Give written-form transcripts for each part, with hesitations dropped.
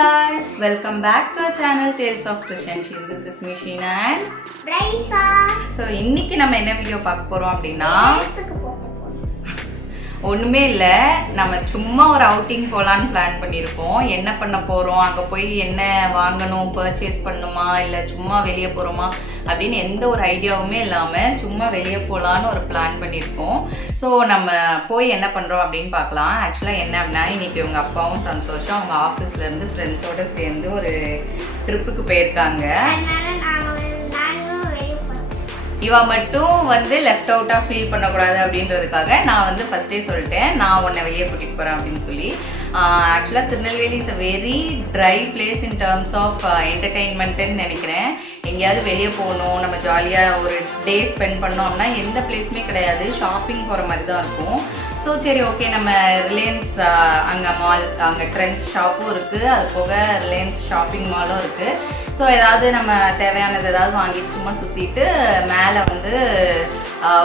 guys, welcome back to our channel Tales of Krishanshi. This is me Sheena and Braisa. So இன்னைக்கு நம்ம என்ன video பார்க்க போறோம் அப்படினா ஒண்ணுமே இல்ல, நம்ம சும்மா ஒரு அவுட்டிங் போலான்னு பிளான் பண்ணிருக்கோம். என்ன பண்ண போறோம், அங்க போய் என்ன வாங்கணும், பர்ச்சேஸ் பண்ணணுமா இல்ல சும்மா வெளிய போறோமா அப்படின்னு எந்த ஒரு ஐடியாவுமே இல்லாம சும்மா வெளிய போலான்னு ஒரு பிளான் பண்ணிருக்கோம். சோ நம்ம போய் என்ன பண்றோம் அப்படின்னு பார்க்கலாம். ஆக்சுவலா என்ன அப்படின்னா, இன்னைக்கு உங்க அப்பாவும் சந்தோஷம் அவங்க ஆபீஸ்ல இருந்து ஃப்ரெண்ட்ஸோட சேர்ந்து ஒரு ட்ரிப்புக்கு போயிருக்காங்க. இவ மட்டும் வந்து லெஃப்ட் அவுட்டா ஃபீல் பண்ணக்கூடாது அப்படின்றதுக்காக நான் வந்து ஃபர்ஸ்டே சொல்லிட்டேன், நான் உன்னை வெளியே கூட்டிட்டு போறேன் அப்படின்னு சொல்லி. ஆக்சுவலாக Tirunelveli is a very dry place in terms of என்டர்டெயின்மெண்ட்டுன்னு நினைக்கிறேன். எங்கேயாவது வெளியே போகணும், நம்ம ஜாலியாக ஒரு டே ஸ்பெண்ட் பண்ணோம் அப்படின்னா எந்த பிளேஸுமே கிடையாது, ஷாப்பிங் போகிற மாதிரி தான் இருக்கும். ஸோ சரி ஓகே, நம்ம ரிலையன்ஸ் அங்கே மால், அங்கே ட்ரெண்ட்ஸ் ஷாப்பும் இருக்குது, அது போக ரிலையன்ஸ் ஷாப்பிங் மாலும் இருக்குது. ஸோ ஏதாவது நம்ம தேவையானது ஏதாவது வாங்கிட்டு சும்மா சுற்றிட்டு மேலே வந்து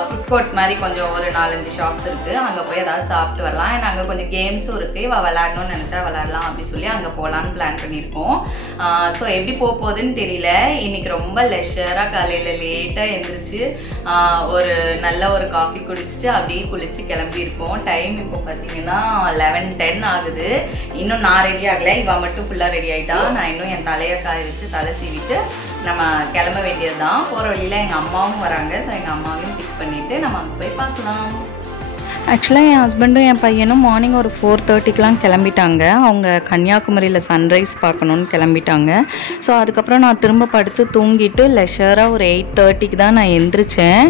ஃபுட் கோர்ட் மாதிரி கொஞ்சம் ஒரு 4-5 ஷாப்ஸ் இருக்குது, அங்கே போய் ஏதாவது சாப்பிட்டு வரலாம். அண்ட் அங்கே கொஞ்சம் கேம்ஸும் இருக்குது, இவள் விளையாடணும்னு நினச்சா விளையாடலாம் அப்படி சொல்லி அங்கே போகலான்னு பிளான் பண்ணியிருக்கோம். ஸோ எப்படி போகுதுன்னு தெரியல. இன்னைக்கு ரொம்ப லெஷராக காலையில் லேட்டாக எழுந்திரிச்சு ஒரு நல்ல ஒரு காஃபி குடிச்சிட்டு அப்படியே குளிச்சு கிளம்பியிருக்கோம். டைம் இப்போ பார்த்தீங்கன்னா 11:10 ஆகுது. இன்னும் நான் ரெடி ஆகலை, இவள் மட்டும் ஃபுல்லாக ரெடி ஆகிட்டா. நான் இன்னும் என் தலையை காய வச்சு தலை சீவிட்டு நம்ம கிளம்ப வேண்டியது தான். போகிற வழியில் எங்கள் அம்மாவும் வராங்க. ஸோ எங்கள் அம்மாவையும் பிக் பண்ணிவிட்டு நம்ம அங்கே போய் பார்க்கலாம். ஆக்சுவலாக என் ஹஸ்பண்டும் என் பையனும் மார்னிங் ஒரு 4:30க்கெலாம் கிளம்பிட்டாங்க. அவங்க கன்னியாகுமரியில் சன்ரைஸ் பார்க்கணுன்னு கிளம்பிட்டாங்க. ஸோ அதுக்கப்புறம் நான் திரும்ப படுத்து தூங்கிட்டு லெஷராக ஒரு 8:30க்கு தான் நான் எந்திரிச்சேன்.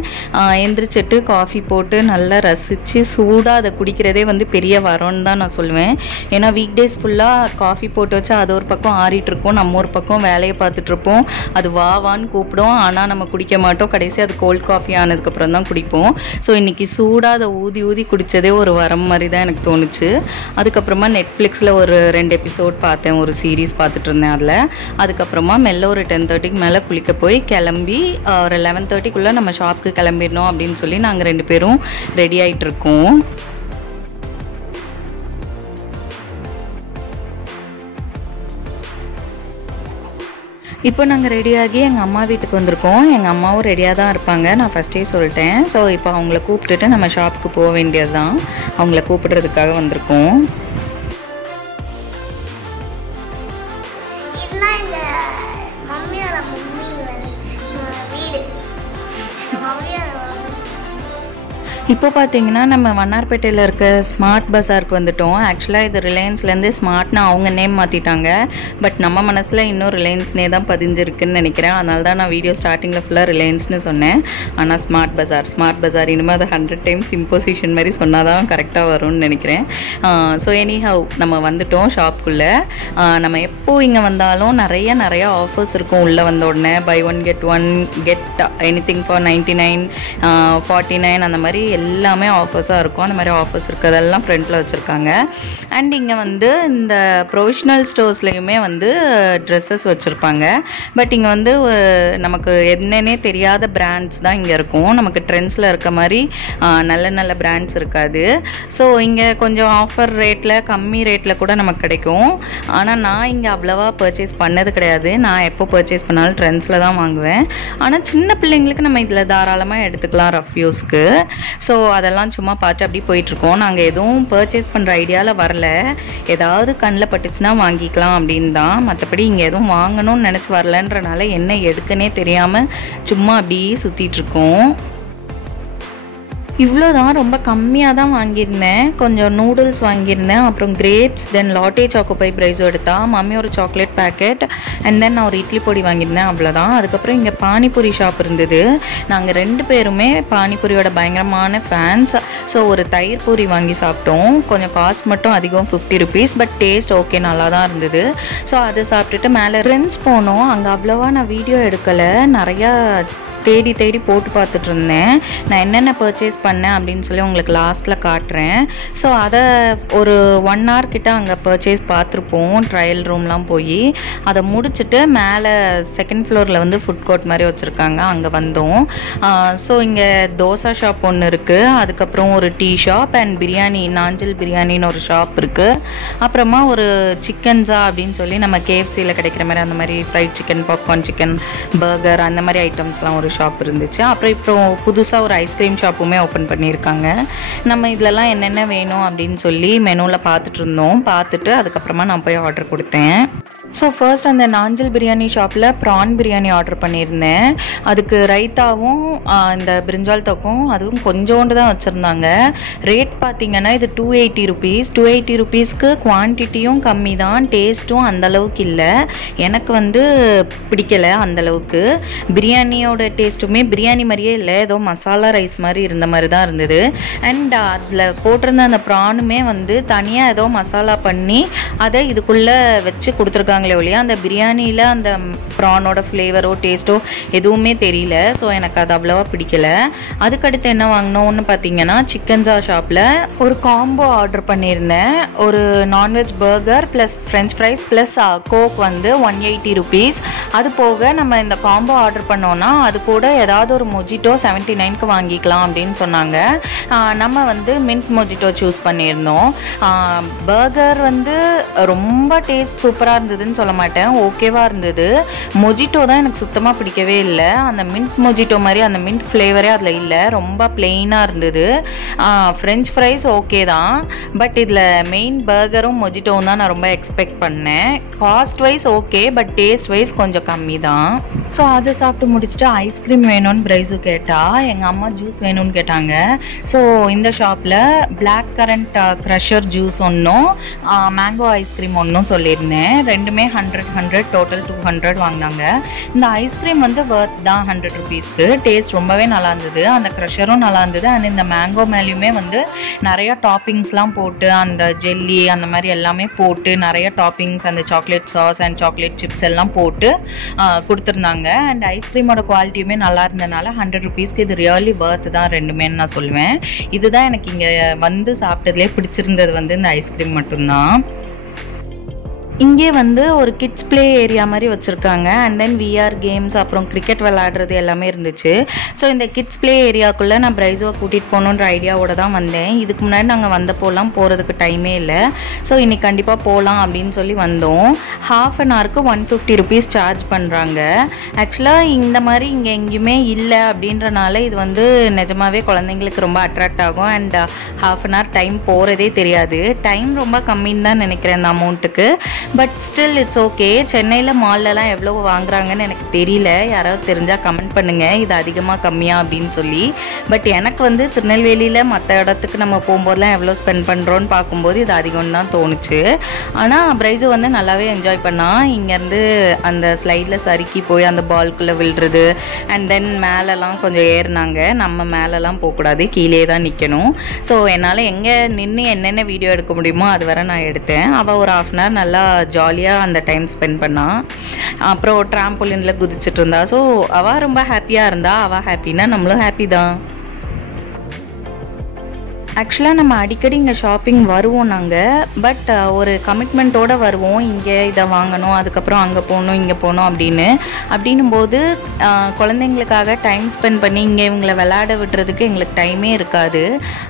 எந்திரிச்சிட்டு காஃபி போட்டு நல்லா ரசித்து சூடாக அதை குடிக்கிறதே வந்து பெரிய வரம்னு தான் நான் சொல்லுவேன். ஏன்னா வீக் டேஸ் ஃபுல்லாக காஃபி போட்டு வச்சா அது ஒரு பக்கம் ஆறிட்டுருப்போம், நம்ம ஒரு பக்கம் வேலையை பார்த்துட்ருப்போம், அது வான்னு கூப்பிடும், ஆனால் நம்ம குடிக்க மாட்டோம். கடைசி அது கோல்ட் காஃபி ஆனதுக்கப்புறம் தான் குடிப்போம். ஸோ இன்றைக்கி சூடாக அதை ஊதி ஊதி குடித்ததே ஒரு வரம் மாதிரி தான் எனக்கு தோணுச்சு. அதுக்கப்புறமா நெட்ஃப்ளிக்ஸில் ஒரு 2 எபிசோட் பார்த்தேன், ஒரு சீரீஸ் பார்த்துட்டு இருந்தேன் அதில். அதுக்கப்புறமா மெல்ல ஒரு 10:30க்கு மேலே குளிக்க போய் கிளம்பி ஒரு 11:30க்குள்ளே நம்ம ஷாப்புக்கு கிளம்பிடணும் அப்படின்னு சொல்லி நாங்கள் 2 பேரும் ரெடி ஆகிட்டு இருக்கோம். இப்போ நாங்கள் ரெடியாகி எங்கள் அம்மா வீட்டுக்கு வந்திருக்கோம். எங்கள் அம்மாவும் ரெடியாக தான் இருப்பாங்க, நான் ஃபஸ்ட்டே சொல்லிட்டேன். ஸோ இப்போ அவங்கள கூப்பிட்டுட்டு நம்ம ஷாப்புக்கு போக வேண்டியது தான். அவங்கள கூப்பிடுறதுக்காக வந்திருக்கோம். இப்போ பார்த்தீங்கன்னா நம்ம வண்ணார்பேட்டையில் இருக்க ஸ்மார்ட் பஸாருக்கு வந்துட்டோம். ஆக்சுவலாக இது ரிலையன்ஸ்லேருந்து ஸ்மார்ட்னா அவங்க நேம் மாற்றிட்டாங்க, பட் நம்ம மனசில் இன்னும் ரிலையன்ஸ்னே தான் பதிஞ்சிருக்குன்னு நினைக்கிறேன். அதனால தான் நான் வீடியோ ஸ்டார்டிங்கில் ஃபுல்லாக ரிலையன்ஸ்னு சொன்னேன். ஆனால் ஸ்மார்ட் பஸார் இனிமேல் அதை 100 டைம்ஸ் இம்போசிஷன் மாதிரி சொன்னால் தான் கரெக்டாக வரும்னு நினைக்கிறேன். ஸோ எனிஹவ் நம்ம வந்துட்டோம் ஷாப்புக்குள்ளே. நம்ம எப்போ இங்கே வந்தாலும் நிறைய ஆஃபர்ஸ் இருக்கும். உள்ளே வந்த உடனே buy 1 get 1 get anything for 99 49 அந்த மாதிரி எல்லாமே ஆஃபர்ஸாக இருக்கும். அந்த மாதிரி ஆஃபர்ஸ் இருக்கிறதெல்லாம் ஃப்ரண்ட்டில் வச்சுருக்காங்க. அண்ட் இங்கே வந்து இந்த ப்ரொவிஷ்னல் ஸ்டோர்ஸ்லையுமே வந்து ட்ரெஸ்ஸஸ் வச்சுருப்பாங்க. பட் இங்கே வந்து நமக்கு என்னன்னே தெரியாத பிராண்ட்ஸ் தான் இங்கே இருக்கும். நமக்கு ட்ரெண்ட்ஸில் இருக்க மாதிரி நல்ல பிராண்ட்ஸ் இருக்காது. ஸோ இங்கே கொஞ்சம் ஆஃபர் ரேட்டில் கம்மி ரேட்டில் கூட நமக்கு கிடைக்கும். ஆனால் நான் இங்கே அவ்வளோவா பர்ச்சேஸ் பண்ணது கிடையாது. நான் எப்போ பர்ச்சேஸ் பண்ணாலும் ட்ரெண்ட்ஸில் தான் வாங்குவேன். ஆனால் சின்ன பிள்ளைங்களுக்கு நம்ம இதில் தாராளமாக எடுத்துக்கலாம் ரஃப் யூஸ்க்கு. ஸோ அதெல்லாம் சும்மா பார்த்து அப்படி போயிட்டுருக்கோம். நாங்கள் எதுவும் பர்ச்சேஸ் பண்ணுற ஐடியாவில் வரல, ஏதாவது கண்ணில் பட்டுச்சுன்னா வாங்கிக்கலாம் அப்படின்னு தான். மற்றபடி இங்கே எதுவும் வாங்கணும்னு நினச்சி வரலன்றனால என்ன எடுக்குன்னே தெரியாமல் சும்மா அப்படியே சுற்றிட்டுருக்கோம். இவ்வளோ தான், ரொம்ப கம்மியாக தான் வாங்கியிருந்தேன். கொஞ்சம் நூடுல்ஸ் வாங்கியிருந்தேன், அப்புறம் கிரேப்ஸ், தென் லாட்டே சாக்கோபை ப்ரைஸோ எடுத்தா, மம்மி ஒரு சாக்லேட் பேக்கெட், அண்ட் தென் நான் ஒரு இட்லி பொடி வாங்கியிருந்தேன், அவ்வளோதான். அதுக்கப்புறம் இங்கே பானிபூரி ஷாப் இருந்தது. நாங்கள் 2 பேருமே பானிபூரியோட பயங்கரமான ஃபேன்ஸ். ஸோ ஒரு தயிர் பூரி வாங்கி சாப்பிட்டோம். கொஞ்சம் காஸ்ட் மட்டும் அதிகம், 50 rupees, பட் டேஸ்ட் ஓகே, நல்லா தான் இருந்தது. ஸோ அதை சாப்பிட்டுட்டு மேலே ட்ரெண்ட்ஸ் போனோம். அங்கே அவ்வளோவா நான் வீடியோ எடுக்கலை, நிறையா தேடி தேடி போட்டு பார்த்துட்டு இருந்தேன். நான் என்னென்ன பர்ச்சேஸ் பண்ணேன் அப்படின்னு சொல்லி உங்களுக்கு லாஸ்ட்டில் காட்டுறேன். ஸோ அதை ஒரு 1 hour கிட்ட அங்கே பர்ச்சேஸ் பார்த்துருப்போம், ட்ரையல் ரூம்லாம் போய். அதை முடிச்சுட்டு மேலே செகண்ட் ஃப்ளோரில் வந்து ஃபுட் கோர்ட் மாதிரி வச்சுருக்காங்க, அங்கே வந்தோம். ஸோ இங்கே தோசை ஷாப் ஒன்று இருக்குது, அதுக்கப்புறம் ஒரு tea shop and biryani, Nanjil பிரியாணின்னு ஒரு ஷாப் இருக்குது. அப்புறமா ஒரு சிக்கன்ஸா அப்படின்னு சொல்லி நம்ம KFCயில் கிடைக்கிற மாதிரி அந்த மாதிரி fried chicken, popcorn chicken, burger அந்த மாதிரி ஐட்டம்ஸ்லாம் ஒரு ஷாப் இருந்துச்சு. அப்புறம் இப்போ புதுசாக ஒரு ஐஸ்கிரீம் ஷாப்புமே ஓப்பன் பண்ணியிருக்காங்க. நம்ம இதிலலாம் என்னென்ன வேணும் அப்படின்னு சொல்லி மெனுவில் பார்த்துட்டு இருந்தோம். பார்த்துட்டு அதுக்கப்புறமா நான் போய் ஆர்டர் கொடுத்தேன். ஸோ ஃபர்ஸ்ட் அந்த நாஞ்சில் பிரியாணி ஷாப்பில் ப்ரான் பிரியாணி ஆர்டர் பண்ணியிருந்தேன். அதுக்கு ரைத்தாவும் இந்த பிரிஞ்சால் தொக்கும் அதுவும் கொஞ்சோண்டு தான் வச்சுருந்தாங்க. ரேட் பார்த்திங்கன்னா இது 280 rupees. 280 rupeesக்கு குவான்டிட்டியும் கம்மி தான், டேஸ்ட்டும் அந்தளவுக்கு இல்லை. எனக்கு வந்து பிடிக்கலை அந்தளவுக்கு. பிரியாணியோட டேஸ்ட்டுமே பிரியாணி மாதிரியே இல்லை, ஏதோ மசாலா ரைஸ் மாதிரி இருந்த மாதிரி தான் இருந்தது. அண்ட் அதில் போட்டிருந்த அந்த ப்ரானுமே வந்து தனியாக ஏதோ மசாலா பண்ணி அதை இதுக்குள்ளே வச்சு கொடுத்துருக்காங்க ஒழியா அந்த பிரியாணியில் அந்த ப்ரானோட ஃப்ளேவரோ டேஸ்ட்டோ எதுவுமே தெரியல. ஸோ எனக்கு அது அவ்வளோவா பிடிக்கல. அதுக்கடுத்து என்ன வாங்கினோன்னு பார்த்தீங்கன்னா சிக்கன்ஸா ஷாப்பில் ஒரு காம்போ ஆர்டர் பண்ணியிருந்தேன். ஒரு non veg burger plus French fries plus coke வந்து 180 rupees. அது போக நம்ம இந்த காம்போ ஆர்டர் பண்ணோன்னா அது கூட ஏதாவது ஒரு மொஜிட்டோ 79க்கு வாங்கிக்கலாம் அப்படின்னு சொன்னாங்க. நம்ம வந்து மின்ட் மொஜிட்டோ சூஸ் பண்ணியிருந்தோம். பர்கர் வந்து ரொம்ப டேஸ்ட் சூப்பராக இருந்ததுன்னு சொல்ல மாட்டேன், ஓகேவாக இருந்தது. மொஜிட்டோ தான் எனக்கு சுத்தமாக பிடிக்கவே இல்லை. அந்த மின்ட் மொஜிட்டோ மாதிரி அந்த மின்ட் ஃப்ளேவரே அதில் இல்லை, ரொம்ப பிளெயினாக இருந்தது. ஃப்ரெஞ்ச் ஃப்ரைஸ் ஓகே தான், பட் இதில் மெயின் பர்கரும் மொஜிட்டோவும் தான் நான் ரொம்ப எக்ஸ்பெக்ட் பண்ணேன். Cost wise okay, but taste wise கொஞ்சம் கம்மி தான். ஸோ அதை சாப்பிட்டு முடிச்சுட்டு ஐஸ்கிரீம் வேணும்னு பிரைஸு கேட்டா, எங்கள் அம்மா ஜூஸ் வேணும்னு கேட்டாங்க. ஸோ இந்த ஷாப்பில் பிளாக் கரண்ட் க்ரஷர் ஜூஸ் ஒன்றும் மேங்கோ ஐஸ்கிரீம் ஒன்றும் சொல்லியிருந்தேன். ரெண்டுமே 100 டோட்டல் 200 வாங்கினாங்க. இந்த ஐஸ்கிரீம் வந்து வர்த் தான் 100 rupeesக்கு. டேஸ்ட் ரொம்பவே நல்லா இருந்தது, அந்த க்ரஷரும் நல்லா இருந்தது. அண்ட் இந்த மேங்கோ மேலேயுமே வந்து நிறைய டாப்பிங்ஸ்லாம் போட்டு அந்த ஜெல்லி அந்த மாதிரி எல்லாமே போட்டு நிறைய டாப்பிங்ஸ், அந்த chocolate sauce and chocolate chips எல்லாம் போட்டு கொடுத்துருந்தாங்க. அண்ட் ஐஸ்கிரீமோட குவாலிட்டியுமே நல்லா இருந்ததுனால 100 rupeesக்கு இது ரியலி வர்த் தான் ரெண்டுமேன்னு நான் சொல்லுவேன். இதுதான் எனக்கு இங்கே வந்து சாப்பிட்டதுலேயே பிடிச்சிருந்தது வந்து இந்த ஐஸ்கிரீம் மட்டும்தான். இங்கே வந்து ஒரு கிட்ஸ் ப்ளே ஏரியா மாதிரி வச்சுருக்காங்க. அண்ட் தென் VR கேம்ஸ், அப்புறம் கிரிக்கெட் விளையாடுறது எல்லாமே இருந்துச்சு. ஸோ இந்த கிட்ஸ் ப்ளே ஏரியாவுக்குள்ளே நான் பிரைஸுவை கூட்டிகிட்டு போகணுன்ற ஐடியாவோட தான் வந்தேன். இதுக்கு முன்னாடி நாங்கள் வந்தப்போலாம் போகிறதுக்கு டைமே இல்லை. ஸோ இன்றைக்கி கண்டிப்பாக போகலாம் அப்படின்னு சொல்லி வந்தோம். ½ an hourக்கு 150 rupees சார்ஜ் பண்ணுறாங்க. ஆக்சுவலாக இந்த மாதிரி இங்கே எங்கேயுமே இல்லை அப்படின்றனால இது வந்து நிஜமாகவே குழந்தைங்களுக்கு ரொம்ப அட்ராக்ட் ஆகும். அண்ட் ½ an hour டைம் போகிறதே தெரியாது. டைம் ரொம்ப கம்மின்னு தான் நினைக்கிறேன் இந்த அமௌண்ட்டுக்கு. But still it's okay. சென்னையில் மால்லலாம் எவ்வளோ வாங்குறாங்கன்னு எனக்கு தெரியல, யாராவது தெரிஞ்சால் கமெண்ட் பண்ணுங்கள் இது அதிகமாக கம்மியாக அப்படின்னு சொல்லி. பட் எனக்கு வந்து திருநெல்வேலியில் மற்ற இடத்துக்கு நம்ம போகும்போதெல்லாம் எவ்வளோ ஸ்பெண்ட் பண்ணுறோன்னு பார்க்கும்போது இது அதிகம்னு தான் தோணுச்சு. ஆனால் பிரைஸு வந்து நல்லாவே என்ஜாய் பண்ணால். இங்கேருந்து அந்த ஸ்லைடில் சறுக்கி போய் அந்த பால்குள்ளே விழுறது, அண்ட் தென் மேலெலாம் கொஞ்சம் ஏறினாங்க. நம்ம மேலெலாம் போகக்கூடாது, கீழே தான் நிற்கணும். ஸோ என்னால் எங்கே நின்று என்னென்ன வீடியோ எடுக்க முடியுமோ அது வரை நான் எடுத்தேன். அவள் ஒரு ½ an hour நல்லா ஜாலியாக அந்த டைம் ஸ்பெண்ட் பண்ணா. அப்புறம் ட்ராம்போலினில் குதிச்சுட்டு இருந்தா. ஸோ அவள் ரொம்ப ஹாப்பியாக இருந்தா. அவள் ஹாப்பின்னா நம்மளும் ஹாப்பி தான். ஆக்சுவலாக நம்ம அடிக்கடி இங்கே ஷாப்பிங் வருவோம் நாங்கள். பட் ஒரு கமிட்மெண்ட்டோடு வருவோம், இங்கே இதை வாங்கணும், அதுக்கப்புறம் அங்கே போகணும் இங்கே போகணும் அப்படின்னும்போது குழந்தைங்களுக்காக டைம் ஸ்பெண்ட் பண்ணி இங்கே இவங்களை விளையாட விடுறதுக்கு எங்களுக்கு டைமே இருக்காது.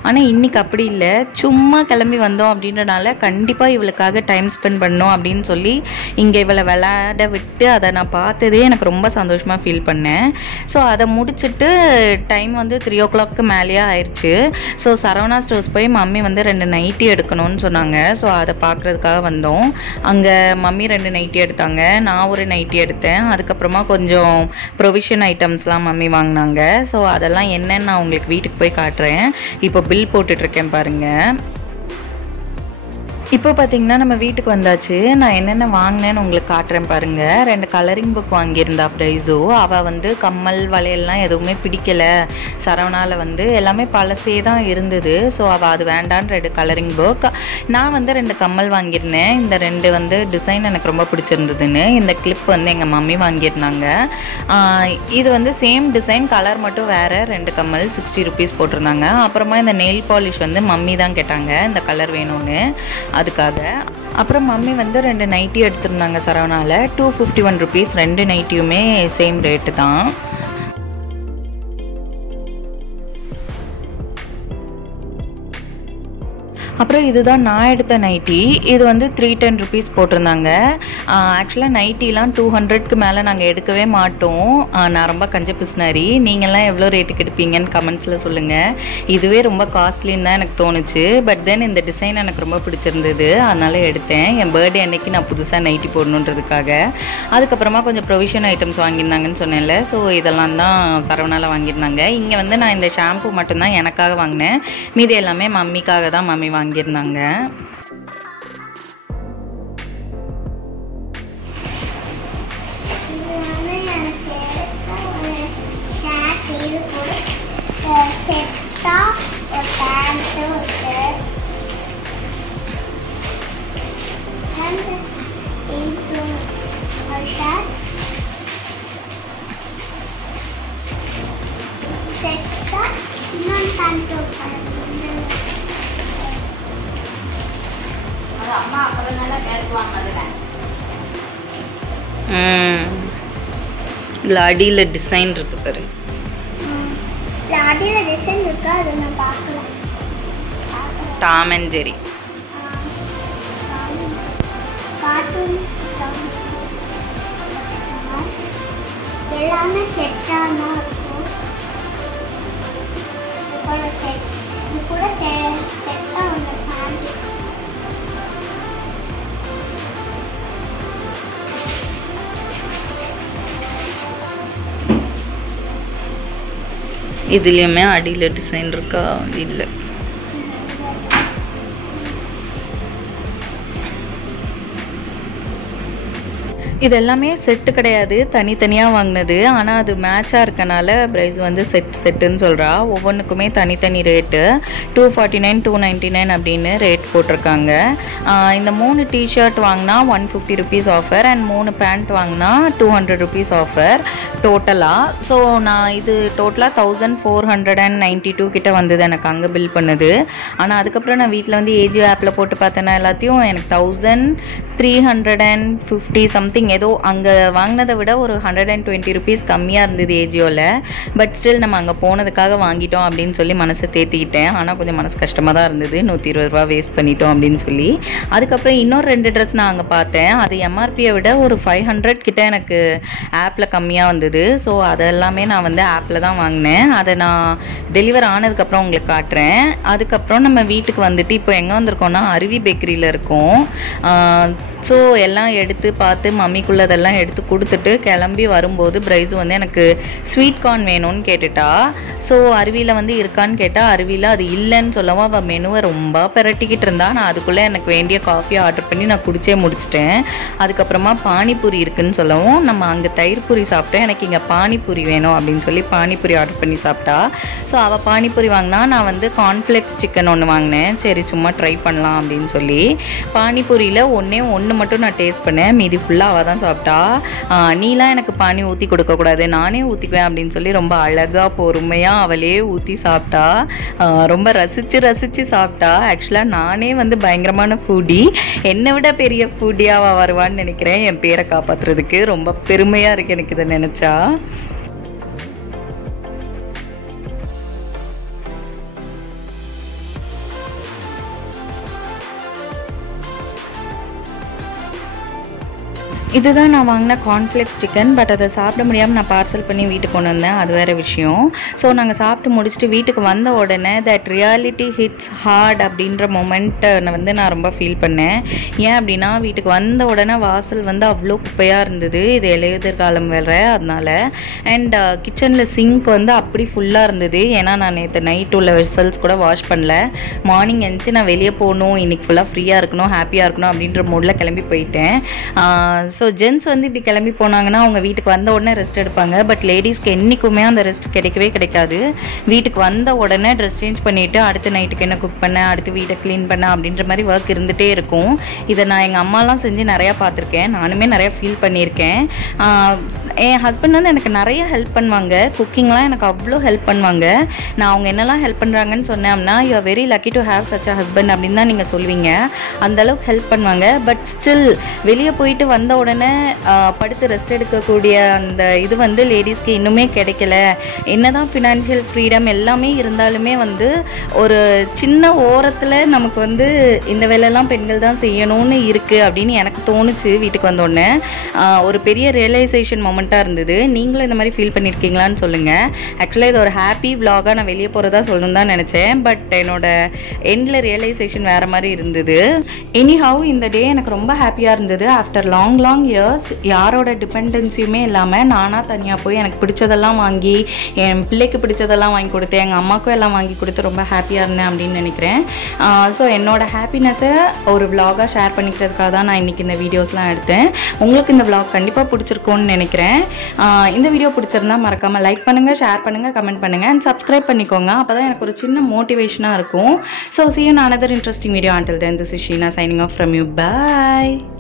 ஆனால் இன்றைக்கி அப்படி இல்லை, சும்மா கிளம்பி வந்தோம் அப்படின்றனால கண்டிப்பாக இவளுக்காக டைம் ஸ்பெண்ட் பண்ணணும் அப்படின்னு சொல்லி இங்கே இவளை விளையாட விட்டு அதை நான் பார்த்ததே எனக்கு ரொம்ப சந்தோஷமாக ஃபீல் பண்ணேன். ஸோ அதை முடிச்சுட்டு டைம் வந்து 3 o'clock மேலேயே ஆயிடுச்சு. ஸோ சரவணா ஸ்டோர்ஸ் போய் மம்மி வந்து 2 நைட்டி எடுக்கணும்னு சொன்னாங்க. ஸோ அதை பார்க்குறதுக்காக வந்தோம். அங்கே மம்மி 2 நைட்டி எடுத்தாங்க, நான் ஒரு நைட்டி எடுத்தேன். அதுக்கப்புறமா கொஞ்சம் ப்ரொவிஷன் ஐட்டம்ஸ்லாம் மம்மி வாங்கினாங்க. ஸோ அதெல்லாம் என்னன்னு நான் உங்களுக்கு வீட்டுக்கு போய் காட்டுறேன். இப்போ பில் போட்டுட்ருக்கேன் பாருங்கள். இப்போ பார்த்தீங்கன்னா நம்ம வீட்டுக்கு வந்தாச்சு. நான் என்னென்ன வாங்கினேன்னு உங்களுக்கு காட்டுறேன் பாருங்க. 2 கலரிங் புக் வாங்கியிருந்தா பிரைஸோ. அவள் வந்து கம்மல் வளையல்லாம் எதுவுமே பிடிக்கல, சரவணாவில் வந்து எல்லாமே பழசே தான் இருந்தது. ஸோ அவள் அது வேண்டான்னு 2 கலரிங் புக். நான் வந்து 2 கம்மல் வாங்கியிருந்தேன். இந்த 2 வந்து டிசைன் எனக்கு ரொம்ப பிடிச்சிருந்ததுன்னு. இந்த கிளிப் வந்து எங்கள் மம்மி வாங்கியிருந்தாங்க. இது வந்து சேம் டிசைன், கலர் மட்டும் வேறு. 2 கம்மல் 60 ருபீஸ் போட்டிருந்தாங்க. அப்புறமா இந்த நெயில் பாலிஷ் வந்து மம்மி தான் கேட்டாங்க இந்த கலர் வேணும்னு, அதுக்காக. அப்புறம் மம்மி வந்து 2 நைட்டி எடுத்திருந்தாங்க சரவணாவில். 251 ருபீஸ். 2 நைட்டியுமே சேம் ரேட்டு தான். அப்புறம் இதுதான் நான் எடுத்த நைட்டி. இது வந்து 310 ருபீஸ் போட்டிருந்தாங்க. ஆக்சுவலாக நைட்டிலாம் 200க்கு மேலே நாங்கள் எடுக்கவே மாட்டோம். நான் ரொம்ப கஞ்ச பிஸ்னாரி. நீங்கள்லாம் எவ்வளோ ரேட்டுக்கு எடுப்பீங்கன்னு கமெண்ட்ஸில் சொல்லுங்கள். இதுவே ரொம்ப காஸ்ட்லின்னு தான் எனக்கு தோணுச்சு. பட் தென் இந்த டிசைன் எனக்கு ரொம்ப பிடிச்சிருந்தது, அதனால் எடுத்தேன். என் பர்த்டே அன்னைக்கு நான் புதுசாக நைட்டி போடணுன்றதுக்காக. அதுக்கப்புறமா கொஞ்சம் ப்ரொவிஷன் ஐட்டம்ஸ் வாங்கியிருந்தாங்கன்னு சொன்னேன்ல, ஸோ இதெல்லாம் தான் சரவணாவில் வாங்கியிருந்தாங்க. இங்கே வந்து நான் இந்த ஷாம்பு மட்டும்தான் எனக்காக வாங்கினேன். மீதி எல்லாமே மம்மிக்காக தான் மம்மி வாங்கியிருந்தாங்க. அம்மா அப்பதான் நல்லா பேசுவாங்க. இல்லை அடியில் டிசைன் இருக்கு பாரு. அடியில் டிசைன் இருக்கா, அதை நான் பார்க்கல. டாம் அண்ட் ஜெரி கார்ட்டூன் எல்லாமே செட்டாக தான் இருக்கும். இது கூட செட்டாக ஒன்று ஃபேமிலி. இதுலேயுமே அடியில் டிசைன் இருக்கா? இல்லை. இது எல்லாமே செட்டு கிடையாது, தனித்தனியாக வாங்கினது. ஆனால் அது மேட்சாக இருக்கனால ப்ரைஸ் வந்து செட்டுன்னு சொல்கிறா. ஒவ்வொன்றுக்குமே தனித்தனி ரேட்டு. 249, 299 அப்படின்னு ரேட் போட்டிருக்காங்க. இந்த 3 டிஷர்ட் வாங்கினா 150 ருபீஸ் ஆஃபர் அண்ட் 3 பேண்ட் வாங்கினா 200 ருபீஸ் ஆஃபர் டோட்டலாக. ஸோ நான் இது டோட்டலாக 1492 கிட்ட வந்தது எனக்கு அங்கே பில் பண்ணுது. ஆனால் அதுக்கப்புறம் நான் வீட்டில் வந்து ஏஜியோ ஆப்பில் போட்டு பார்த்தேன்னா எல்லாத்தையும் எனக்கு 1350 சம்திங் ஏதோ அங்கே வாங்கினதை விட ஒரு 120 ருபீஸ் கம்மியாக இருந்தது ஏஜியோவில். பட் ஸ்டில் நம்ம அங்கே போனதுக்காக வாங்கிட்டோம் அப்படின்னு சொல்லி மனசை தேத்திக்கிட்டேன். ஆனால் கொஞ்சம் மனசு கஷ்டமாக தான் இருந்தது, 120 ரூபா வேஸ்ட் பண்ணிட்டோம் அப்படின்னு சொல்லி. அதுக்கப்புறம் இன்னொரு 2 ட்ரெஸ் நான் அங்கே பார்த்தேன். அது எம்ஆர்பியை விட ஒரு 500 கிட்ட எனக்கு ஆப்பில் கம்மியாக வந்தது. ஸோ அதெல்லாமே நான் வந்து ஆப்பில் தான் வாங்கினேன். அதை நான் டெலிவர் ஆனதுக்கப்புறம் உங்களுக்கு காட்டுறேன். அதுக்கப்புறம் நம்ம வீட்டுக்கு வந்துட்டு இப்போ எங்கே வந்திருக்கோம்னா அருவி பேக்கரியில் இருக்கோம். ஸோ எல்லாம் எடுத்து பார்த்து மம்மிக்குள்ளதெல்லாம் எடுத்து கொடுத்துட்டு கிளம்பி வரும்போது பிரைஸ் வந்து எனக்கு ஸ்வீட் கார்ன் வேணும்னு கேட்டுட்டா. ஸோ அருவியில் வந்து இருக்கான்னு கேட்டால் அருவியில் அது இல்லைன்னு சொல்லவும் அவள் மெனுவை ரொம்ப பெரட்டிக்கிட்டு இருந்தா. நான் அதுக்குள்ளே எனக்கு வேண்டிய காஃபியை ஆர்டர் பண்ணி நான் குடிச்சே முடிச்சிட்டேன். அதுக்கப்புறமா பானிபூரி இருக்குன்னு சொல்லவும் நம்ம அங்கே தயிர் பூரி சாப்பிட்டேன். எனக்கு இங்கே பானிபூரி வேணும் அப்படின்னு சொல்லி பானிபூரி ஆர்டர் பண்ணி சாப்பிட்டா. ஸோ அவள் பானிபூரி வாங்கினா, நான் வந்து கார்ன்ஃப்ளெக்ஸ் சிக்கன் ஒன்று வாங்கினேன். சரி சும்மா ட்ரை பண்ணலாம் அப்படின்னு சொல்லி. பானிபூரியில் ஒன்று மட்டும் நான் டேஸ்ட் பண்ணேன், மீதி ஃபுல்லாக அவள் தான் சாப்பிட்டா. நீலாம் எனக்கு பானி ஊற்றி கொடுக்கக்கூடாது, நானே ஊற்றிக்குவேன் அப்படின்னு சொல்லி ரொம்ப அழகாக பொறுமையாக அவளே ஊற்றி சாப்பிட்டா. ரொம்ப ரசித்து சாப்பிட்டா. ஆக்சுவலாக நானே வந்து பயங்கரமான ஃபுடி, என்னை விட பெரிய ஃபுடியாக வருவான்னு நினைக்கிறேன் என் பேரை காப்பாற்றுறதுக்கு. ரொம்ப பெருமையாக இருக்குது எனக்கு இதை நினச்சா. இதுதான் நான் வாங்கின கார்ன்ஃப்ளெக்ஸ் சிக்கன். பட் அதை சாப்பிட முடியாமல் நான் பார்சல் பண்ணி வீட்டுக்கு கொண்டு வந்தேன், அது வேறு விஷயம். ஸோ நாங்கள் சாப்பிட்டு முடிச்சுட்டு வீட்டுக்கு வந்த உடனே தட் ரியாலிட்டி ஹிட்ஸ் ஹார்ட் அப்படின்ற மொமெண்ட்டை வந்து நான் ரொம்ப ஃபீல் பண்ணேன். ஏன் அப்படின்னா வீட்டுக்கு வந்த உடனே வாசல் வந்து அவ்வளோ குப்பையாக இருந்தது. இது இலையுதிர் காலம் வேறு, அதனால. அண்ட் கிச்சனில் சிங்க் வந்து அப்படி ஃபுல்லாக இருந்தது. ஏன்னா நான் நேற்று நைட் உள்ள வெசல்ஸ் கூட வாஷ் பண்ணல. மார்னிங் எழுந்துச்சு நான் வெளியே போகணும், இன்றைக்கி ஃபுல்லாக ஃப்ரீயாக இருக்கணும், ஹாப்பியாக இருக்கணும் அப்படின்ற மூடில் கிளம்பி போயிட்டேன். ஸோ ஜென்ஸ் வந்து இப்படி கிளம்பி போனாங்கன்னா அவங்க வீட்டுக்கு வந்த உடனே ரெஸ்ட் எடுப்பாங்க. பட் லேடிஸ்க்கு என்றைக்குமே அந்த ரெஸ்ட் கிடைக்கவே கிடைக்காது. வீட்டுக்கு வந்த உடனே ட்ரெஸ் சேஞ்ச் பண்ணிவிட்டு அடுத்த நைட்டுக்கு என்ன குக் பண்ண, அடுத்து வீட்டை க்ளீன் பண்ண அப்படின்ற மாதிரி ஒர்க் இருந்துகிட்டே இருக்கும். இதை நான் எங்கள் அம்மாலாம் செஞ்சு நிறையா பார்த்துருக்கேன், நானுமே நிறையா ஃபீல் பண்ணியிருக்கேன். என் ஹஸ்பண்ட் வந்து எனக்கு நிறைய ஹெல்ப் பண்ணுவாங்க, குக்கிங்லாம் எனக்கு அவ்வளோ ஹெல்ப் பண்ணுவாங்க. நான் அவங்க என்னெல்லாம் ஹெல்ப் பண்ணுறாங்கன்னு சொன்னேன்னா, you are very lucky to have such a husband அப்படின்னு தான் நீங்கள் சொல்லுவீங்க. அந்தளவுக்கு ஹெல்ப் பண்ணுவாங்க. பட் ஸ்டில் வெளியே போயிட்டு வந்த உடனே படுத்து ரெஸ்ட் எடுக்கக்கூடிய அந்த இது வந்து லேடிஸ்க்கு இன்னுமே கிடைக்கல. என்னதான் ஃபினான்ஷியல் ஃப்ரீடம் எல்லாமே இருந்தாலுமே வந்து ஒரு சின்ன ஓரத்தில் நமக்கு வந்து இந்த வேலையெல்லாம் பெண்கள் தான் செய்யணும்னு இருக்குது அப்படின்னு எனக்கு தோணுச்சு வீட்டுக்கு வந்தோடனே. ஒரு பெரிய ரியலைசேஷன் மொமெண்ட்டாக இருந்தது. நீங்களும் இந்த மாதிரி ஃபீல் பண்ணியிருக்கீங்களான்னு சொல்லுங்கள். ஆக்சுவலாக இது ஒரு ஹாப்பி விலாகாக நான் வெளியே போகிறதா சொல்லணும்னு தான் நினச்சேன். பட் என்னோட எண்டில் ரியலைசேஷன் வேறு மாதிரி இருந்தது. எனிஹவ் இந்த டே எனக்கு ரொம்ப ஹாப்பியாக இருந்தது. ஆஃப்டர் லாங் இயர்ஸ் யாரோட டிபெண்டன்சியுமே இல்லாமல் நானாக தனியாக போய் எனக்கு பிடிச்சதெல்லாம் வாங்கி, என் பிள்ளைக்கு பிடிச்சதெல்லாம் வாங்கி கொடுத்தேன், எங்கள் அம்மாவுக்கும் எல்லாம் வாங்கி கொடுத்து ரொம்ப ஹாப்பியாக இருந்தேன் அப்படின்னு நினைக்கிறேன். ஸோ என்னோடய ஹாப்பினஸை ஒரு விலாகாக ஷேர் பண்ணிக்கிறதுக்காக தான் நான் இன்றைக்கி இந்த வீடியோஸ்லாம் எடுத்தேன். உங்களுக்கு இந்த விலாக் கண்டிப்பாக பிடிச்சிருக்கும்னு நினைக்கிறேன். இந்த வீடியோ பிடிச்சிருந்தா மறக்காமல் லைக் பண்ணுங்கள், ஷேர் பண்ணுங்கள், கமெண்ட் பண்ணுங்கள் அண்ட் சப்ஸ்கிரைப் பண்ணிக்கோங்க. அப்போ தான் எனக்கு ஒரு சின்ன மோட்டிவேஷனாக இருக்கும். So see you in another interesting video. Until then, this is Sheena signing off from you. Bye.